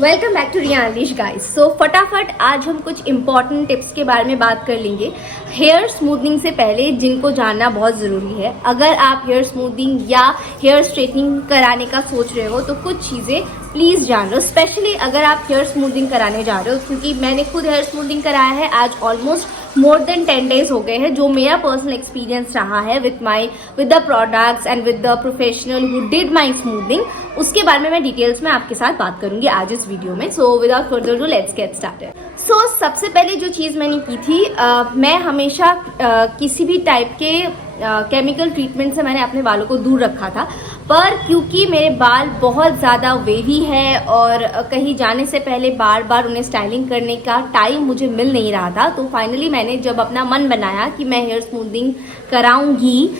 Welcome back to Riya Alish guys. So फटाफट आज हम कुछ इंपॉर्टेंट टिप्स के बारे में बात कर लेंगे हेयर स्मूथनिंग से पहले, जिनको जानना बहुत ज़रूरी है। अगर आप हेयर स्मूथनिंग या हेयर स्ट्रेटनिंग कराने का सोच रहे हो तो कुछ चीज़ें प्लीज़ जान लो, स्पेशली अगर आप हेयर स्मूथनिंग कराने जा रहे हो, क्योंकि मैंने खुद हेयर स्मूथनिंग कराया है। आज ऑलमोस्ट मोर देन 10 डेज हो गए हैं, जो मेरा पर्सनल एक्सपीरियंस रहा है with the products and with the professional who did my smoothening. उसके बारे में मैं डिटेल्स में आपके साथ बात करूंगी आज इस वीडियो में। So without further do let's get started. So सबसे पहले जो चीज़ मैंने की थी, मैं हमेशा किसी भी टाइप के केमिकल ट्रीटमेंट से मैंने अपने बालों को दूर रखा था, पर क्योंकि मेरे बाल बहुत ज़्यादा वेवी है और कहीं जाने से पहले बार बार उन्हें स्टाइलिंग करने का टाइम मुझे मिल नहीं रहा था, तो फाइनली मैंने जब अपना मन बनाया कि मैं हेयर स्मूथनिंग कराऊंगी,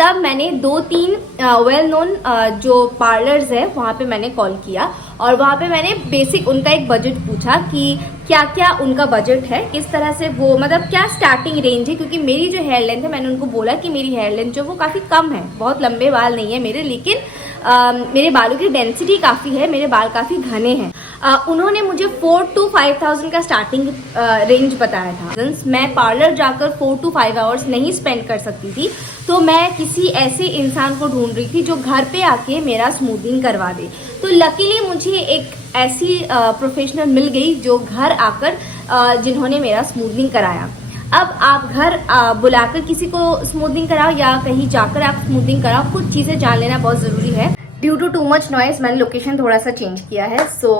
तब मैंने 2-3 वेल नोन जो पार्लर्स है वहाँ पे मैंने कॉल किया और वहाँ पे मैंने बेसिक उनका एक बजट पूछा कि क्या क्या उनका बजट है, किस तरह से वो मतलब क्या स्टार्टिंग रेंज है। क्योंकि मेरी जो हेयर लेंथ है, मैंने उनको बोला कि मेरी हेयर लेंथ जो वो काफ़ी कम है, बहुत लंबे बाल नहीं है मेरे, लेकिन मेरे बालों की डेंसिटी काफ़ी है, मेरे बाल काफ़ी घने हैं। उन्होंने मुझे 4,000 to 5,000 का स्टार्टिंग रेंज बताया था। मैं पार्लर जाकर 4 to 5 आवर्स नहीं स्पेंड कर सकती थी, तो मैं किसी ऐसे इंसान को ढूंढ रही थी जो घर पे आके मेरा स्मूथनिंग करवा दे। तो लकीली मुझे एक ऐसी प्रोफेशनल मिल गई जो घर आकर जिन्होंने मेरा स्मूथनिंग कराया। अब आप घर बुलाकर किसी को स्मूथनिंग कराओ या कहीं जाकर आप स्मूथनिंग कराओ, कुछ चीज़ें जान लेना बहुत ज़रूरी है। ड्यू टू मच नॉइस मैंने लोकेशन थोड़ा सा चेंज किया है, so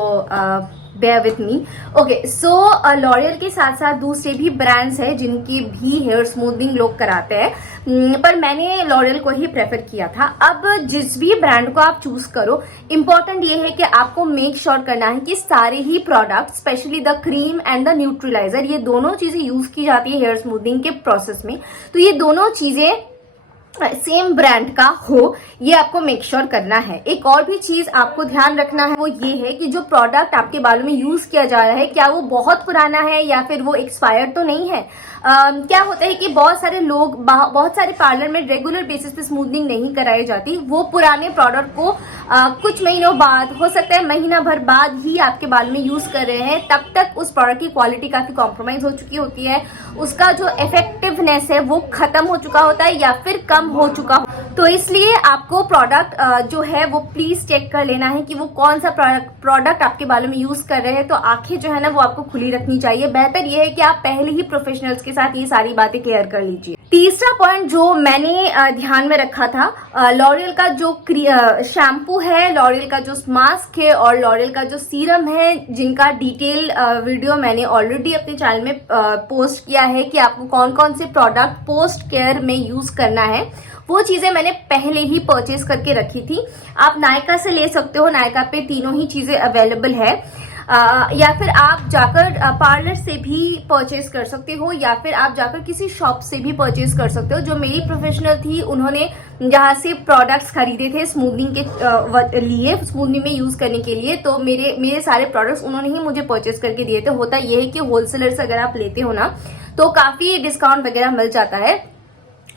bear with me. Okay, so L'Oreal के साथ साथ दूसरे भी ब्रांड्स हैं जिनकी भी हेयर स्मूथनिंग लोग कराते हैं, पर मैंने लॉरियल को ही प्रेफर किया था। अब जिस भी ब्रांड को आप चूज करो, इंपॉर्टेंट ये है कि आपको मेक श्योर करना है कि सारे ही product, specially the cream and the neutraliser, ये दोनों चीजें यूज की जाती है हेयर स्मूथनिंग के प्रोसेस में, तो ये दोनों चीजें सेम ब्रांड का हो, ये आपको मेक श्योर करना है। एक और भी चीज आपको ध्यान रखना है, वो ये है कि जो प्रोडक्ट आपके बालों में यूज किया जा रहा है, क्या वो बहुत पुराना है या फिर वो एक्सपायर्ड तो नहीं है। क्या होता है कि बहुत सारे लोग, बहुत सारे पार्लर में रेगुलर बेसिस पे स्मूथनिंग नहीं कराई जाती, वो पुराने प्रोडक्ट को कुछ महीनों बाद, हो सकता है महीना भर बाद ही आपके बाल में यूज कर रहे हैं, तब तक उस प्रोडक्ट की क्वालिटी काफी कॉम्प्रोमाइज हो चुकी होती है, उसका जो इफेक्टिवनेस है वो खत्म हो चुका होता है या फिर कम हो चुका हो। तो इसलिए आपको प्रोडक्ट जो है वो प्लीज चेक कर लेना है कि वो कौन सा प्रोडक्ट आपके बालों में यूज कर रहे हैं। तो आंखें जो है ना वो आपको खुली रखनी चाहिए। बेहतर ये है कि आप पहले ही प्रोफेशनल्स के साथ ये सारी बातें क्लियर कर लीजिए। तीसरा पॉइंट जो मैंने ध्यान में रखा था, लॉरियल का जो शैम्पू है, लॉरियल का जो मास्क है और लॉरियल का जो सीरम है, जिनका डिटेल वीडियो मैंने ऑलरेडी अपने चैनल में पोस्ट किया है कि आपको कौन कौन से प्रोडक्ट पोस्ट केयर में यूज करना है, वो चीजें मैंने पहले ही परचेज करके रखी थी। आप नायका से ले सकते हो, नायका पे तीनों ही चीजें अवेलेबल है, या फिर आप जाकर पार्लर से भी परचेज कर सकते हो, या फिर आप जाकर किसी शॉप से भी परचेज कर सकते हो। जो मेरी प्रोफेशनल थी, उन्होंने जहाँ से प्रोडक्ट्स खरीदे थे स्मूथनिंग के लिए, स्मूथनिंग में यूज करने के लिए, तो मेरे सारे प्रोडक्ट्स उन्होंने ही मुझे परचेज करके दिए थे। होता यह है कि होलसेलर से अगर आप लेते हो ना, तो काफी डिस्काउंट वगैरह मिल जाता है।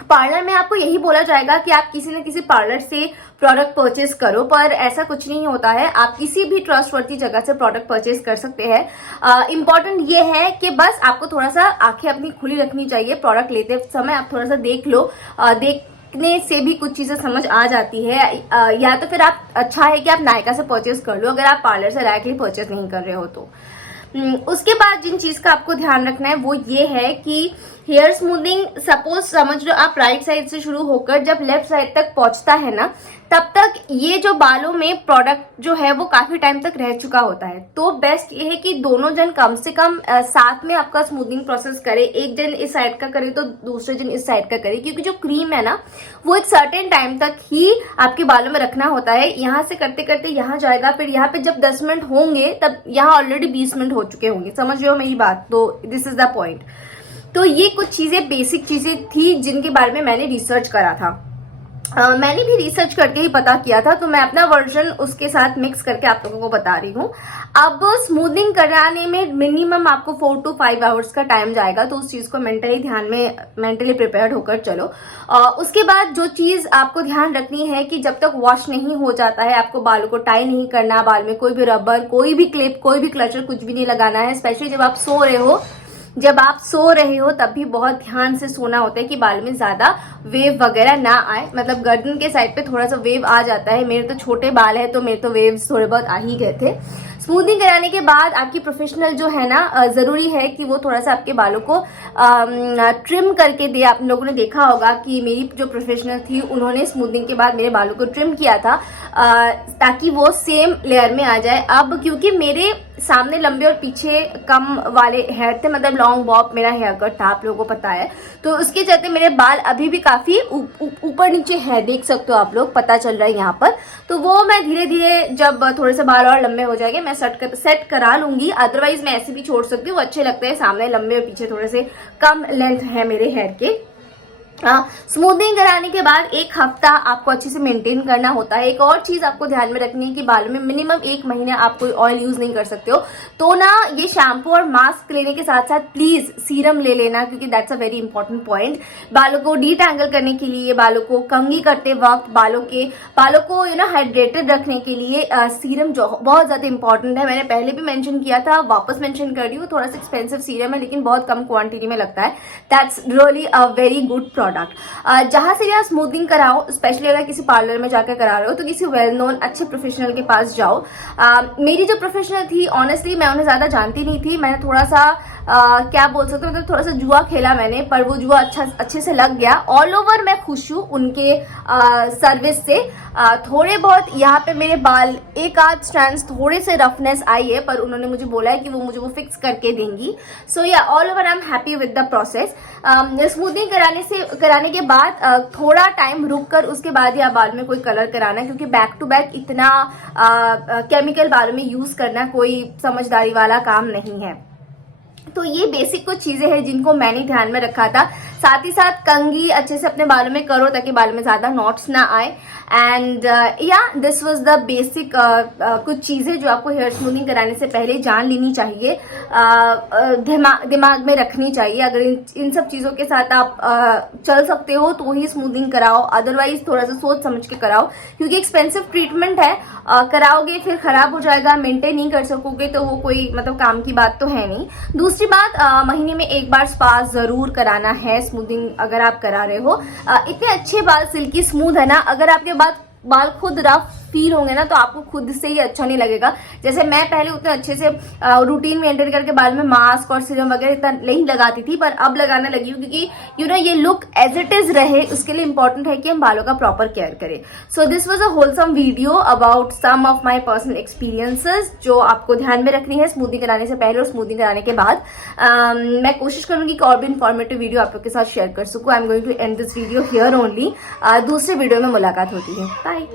पार्लर में आपको यही बोला जाएगा कि आप किसी न किसी पार्लर से प्रोडक्ट परचेज करो, पर ऐसा कुछ नहीं होता है। आप किसी भी ट्रस्टवर्दी जगह से प्रोडक्ट परचेज कर सकते हैं। इंपॉर्टेंट ये है कि बस आपको थोड़ा सा आंखें अपनी खुली रखनी चाहिए। प्रोडक्ट लेते समय आप थोड़ा सा देख लो, देखने से भी कुछ चीजें समझ आ जाती है। या तो फिर आप, अच्छा है कि आप नायका से परचेज कर लो अगर आप पार्लर से डायरेक्टली परचेज नहीं कर रहे हो तो। उसके बाद जिन चीज का आपको ध्यान रखना है वो ये है कि हेयर स्मूथनिंग, सपोज समझ लो आप राइट साइड से शुरू होकर जब लेफ्ट साइड तक पहुंचता है ना, तब तक ये जो बालों में प्रोडक्ट जो है वो काफी टाइम तक रह चुका होता है। तो बेस्ट ये है कि दोनों जन कम से कम साथ में आपका स्मूथनिंग प्रोसेस करे। एक जन इस साइड का करे तो दूसरे जन इस साइड का करे, क्योंकि जो क्रीम है ना वो एक सर्टेन टाइम तक ही आपके बालों में रखना होता है। यहाँ से करते करते यहाँ जाएगा, फिर यहाँ पे जब 10 मिनट होंगे तब यहाँ ऑलरेडी 20 मिनट हो चुके होंगे। समझ रहे हो मेरी बात? तो दिस इज द पॉइंट। तो ये कुछ चीजें, बेसिक चीजें थी जिनके बारे में मैंने रिसर्च करा था। मैंने भी रिसर्च करके ही पता किया था, तो मैं अपना वर्जन उसके साथ मिक्स करके आप लोगों को बता रही हूँ। अब स्मूथनिंग कराने में मिनिमम आपको 4 to 5 आवर्स का टाइम जाएगा, तो उस चीज को मेंटली प्रिपेयर्ड होकर चलो। उसके बाद जो चीज आपको ध्यान रखनी है कि जब तक वॉश नहीं हो जाता है आपको बालों को टाई नहीं करना, बाल में कोई भी रबर, कोई भी क्लिप, कोई भी क्लचर कुछ भी नहीं लगाना है। स्पेशली जब आप सो रहे हो तब भी बहुत ध्यान से सोना होता है कि बाल में ज्यादा वेव वगैरह ना आए। मतलब गर्दन के साइड पे थोड़ा सा वेव आ जाता है, मेरे तो छोटे बाल है तो मेरे तो वेव्स थोड़े बहुत आ ही गए थे। स्मूथनिंग कराने के बाद आपकी प्रोफेशनल जो है ना, जरूरी है कि वो थोड़ा सा आपके बालों को ट्रिम करके दे। आप लोगों ने देखा होगा कि मेरी जो प्रोफेशनल थी उन्होंने स्मूथनिंग के बाद मेरे बालों को ट्रिम किया था, ताकि वो सेम लेयर में आ जाए। अब क्योंकि मेरे सामने लंबे और पीछे कम वाले हेयर थे, मतलब लॉन्ग बॉब मेरा हेयर कट था, आप लोगों को पता है, तो उसके चलते मेरे बाल अभी भी काफी ऊपर नीचे है, देख सकते हो आप लोग, पता चल रहा है यहाँ पर। तो वो मैं धीरे धीरे जब थोड़े से बाल और लंबे हो जाएंगे मैं सेट करा लूंगी। अदरवाइज मैं ऐसे भी छोड़ सकती हूँ, वो अच्छे लगते हैं, सामने लंबे और पीछे थोड़े से कम लेंथ है मेरे हेयर के। स्मूथनिंग कराने के बाद 1 हफ्ता आपको अच्छे से मेंटेन करना होता है। एक और चीज आपको ध्यान में रखनी है कि बालों में मिनिमम 1 महीने आप कोई ऑयल यूज नहीं कर सकते हो। तो ना ये शैम्पू और मास्क लेने के साथ साथ प्लीज सीरम ले लेना, क्योंकि that's a very important point. बालों को डीटैंगल करने के लिए, बालों को कंघी करते वक्त, बालों को हाइड्रेटेड रखने के लिए सीरम जो बहुत ज्यादा इंपॉर्टेंट है। मैंने पहले भी मेंशन किया था, वापस मेंशन कर रही हूँ। थोड़ा सा एक्सपेंसिव सीरम है लेकिन बहुत कम क्वांटिटी में लगता है। That's really a very good product. जहां से आप स्मूथनिंग कराओ, स्पेशली अगर किसी पार्लर में जाकर करा रहे हो तो किसी वेल नोन अच्छे प्रोफेशनल के पास जाओ। मेरी जो प्रोफेशनल थी, ऑनेस्टली मैं उन्हें ज्यादा जानती नहीं थी। मैंने थोड़ा सा क्या बोल सकते हो, मतलब थोड़ा सा जुआ खेला मैंने, पर वो जुआ अच्छे से लग गया। ऑल ओवर मैं खुश हूँ उनके सर्विस से। थोड़े बहुत यहाँ पे मेरे बाल एक आध स्ट्रैंड्स थोड़े से रफनेस आई है, पर उन्होंने मुझे बोला है कि वो मुझे फिक्स करके देंगी। सो या all over I am happy with the process. Smoothening कराने के बाद थोड़ा टाइम रुक कर उसके बाद ही आप बाल में कोई कलर कराना, क्योंकि बैक टू बैक इतना केमिकल बालों में यूज करना कोई समझदारी वाला काम नहीं है। तो ये बेसिक कुछ चीजें हैं जिनको मैंने ध्यान में रखा था। साथ ही साथ कंघी अच्छे से अपने बालों में करो ताकि बालों में ज्यादा नॉट्स ना आए। And this was the basic कुछ चीजें जो आपको हेयर स्मूथनिंग कराने से पहले जान लेनी चाहिए, दिमाग में रखनी चाहिए। अगर इन सब चीजों के साथ आप चल सकते हो तो ही स्मूथनिंग कराओ, अदरवाइज थोड़ा सा सोच समझ के कराओ, क्योंकि एक्सपेंसिव ट्रीटमेंट है। कराओगे फिर खराब हो जाएगा, मेंटेन नहीं कर सकोगे तो वो कोई मतलब काम की बात तो है नहीं। दूसरी बात, महीने में 1 बार स्पा जरूर कराना है स्मूथनिंग अगर आप करा रहे हो। इतने अच्छे बाल सिल्की स्मूथ है ना, अगर आपके बाल खुद रफ फील होंगे ना तो आपको खुद से ही अच्छा नहीं लगेगा। जैसे मैं पहले उतने अच्छे से रूटीन मेंटेन करके बाल में मास्क और सीरम वगैरह इतना नहीं लगाती थी, पर अब लगाने लगी हूँ, क्योंकि ये लुक एज इट इज रहे, उसके लिए इंपॉर्टेंट है कि हम बालों का प्रॉपर केयर करें। So this was a wholesome video about some of my personal experiences जो आपको ध्यान में रखनी है स्मूथनिंग कराने से पहले और स्मूथनिंग कराने के बाद। मैं कोशिश करूंगी कि और भी इन्फॉर्मेटिव वीडियो आप लोग के साथ शेयर कर सकूं। I am going to end this video here only. दूसरे वीडियो में मुलाकात होती है। बाय।